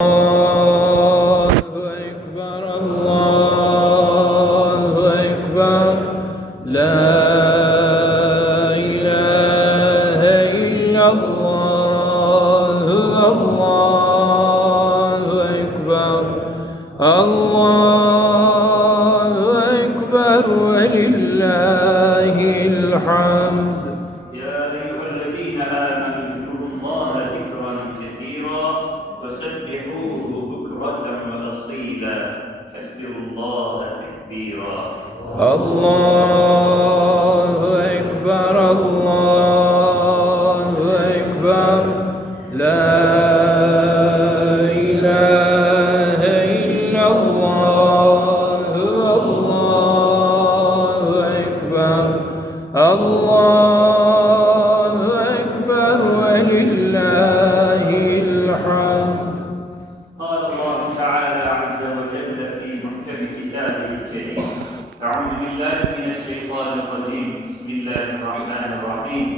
我。وأصيلا كبروا الله تكبيرا. الله أكبر الله أكبر. لا إله إلا الله. بسم الله الرحمن الرحيم.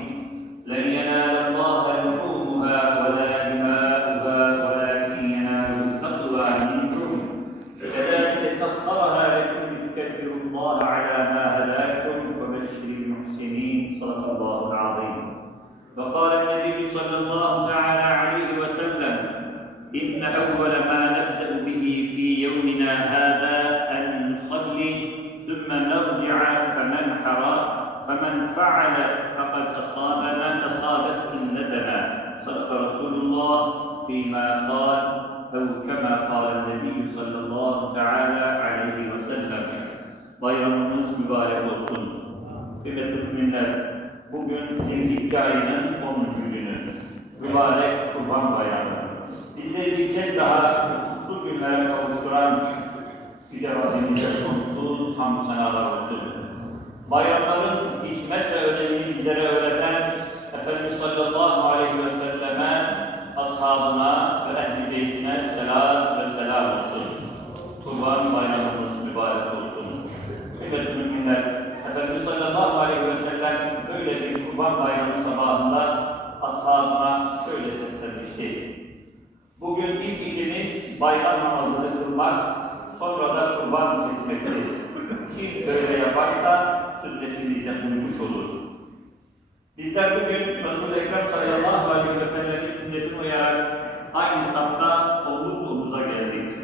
لن ينال الله لحومها ولا دماؤها ولكن يناله التقوى منكم. كذلك سخرها لكم لتكبروا الله على ما هداكم وبشر المحسنين. صدق الله العظيم. وقال النبي صلى الله تعالى عليه وسلم إن أول men fa'ale fakat asabe men asabe sünnetene. Sadaka Resulullah fîmâ kâl ev kemâ kâle nebiyyü sallallahu teâlâ aleyhi ve sellem. Bayramımız mübarek olsun. Kıymetli müminler, bugün Zilhicce ayının 10. günü. Mübarek Kurban Bayramı. Bizi bir kez daha bu günlere kavuşturan Yüce Rabbimize sonsuz hamd senalar olsun. Bayramların hikmet ve önemini bizlere öğreten Efendimiz sallallahu aleyhi ve selleme, ashabına ve ehl-i beytine selat ve selam olsun. Kurban bayramımız mübarek olsun. Kıymetli müminler, Efendimiz sallallahu aleyhi ve sellem böyle bir kurban bayramı sabahında ashabına şöyle seslenmişti. Bugün ilk işimiz bayram namazını kılmak, sonra da kurban kesmektir. Kim böyle yaparsa sünnetimizde uymuş olur. Bizler bugün Resul-i Ekrem sallallahu aleyhi ve sellem'in sünnetine uyarak aynı safta omuz omuza geldik.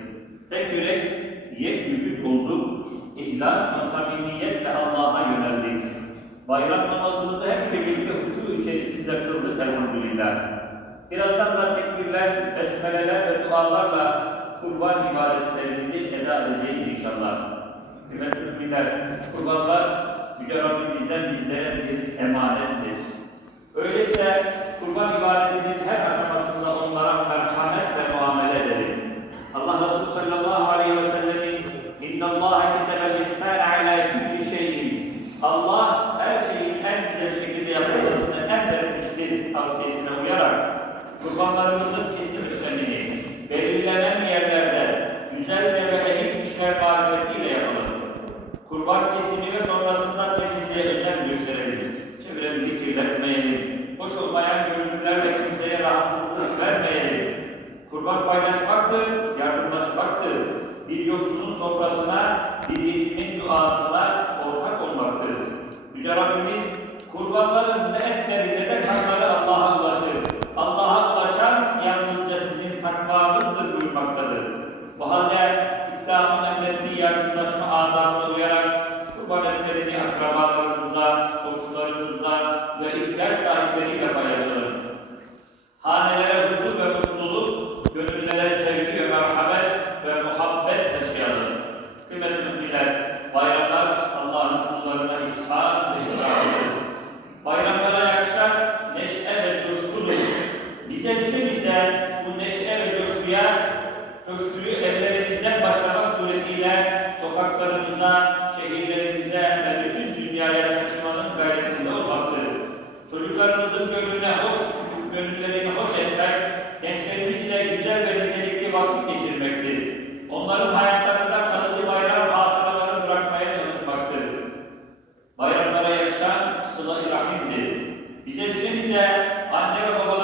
Tek yürek, yek vücut olduk. İhlas ve samimiyetle Allah'a yöneldik. Bayram namazımızı hep birlikte huşu içerisinde kıldık elhamdülillah. Birazdan da tekbirler, besmeleler ve dualarla kurban ibadetlerimizi eda edeceğiz inşallah. Kıymetli müminler, kurbanlar Yüce Rabbimizden bizlere bir emanettir. Öyleyse kurban ibadetinin her aşamasında onlara merhametle muamele edelim. Allah Resulü sallallahu aleyhi ve sellemin اِنَّ اللّٰهَ كَتَبَ الْاِحْسَانَ عَلَى كُلِّ شَيْءٍ Allah her şeyin en güzel şekilde yapılmasını emretmiştir tavsiyesine uyarak kurbanlarımızın Yoksulun sofrasına, bir yetimin duasına ortak olmaktır. Yüce Rabbimiz kurbanların ne etleri ne de kanları Allah'a ulaşır. Allah'a ulaşan yalnızca sizin takvanızdır buyurmaktadır. Bu halde İslam'ın emrettiği yardımlaşma adabına uyarak kurban etlerini akrabalarımızla, komşularımızla ve ihtiyaç sahipleriyle paylaşalım. Hanelere vakit geçirmektir. Onların hayatlarında kalıcı bayram hatıraları bırakmaya çalışmaktır. Bayramlara yakışan sıla-i rahimdir. Bize düşen ise anne ve babalarımızı,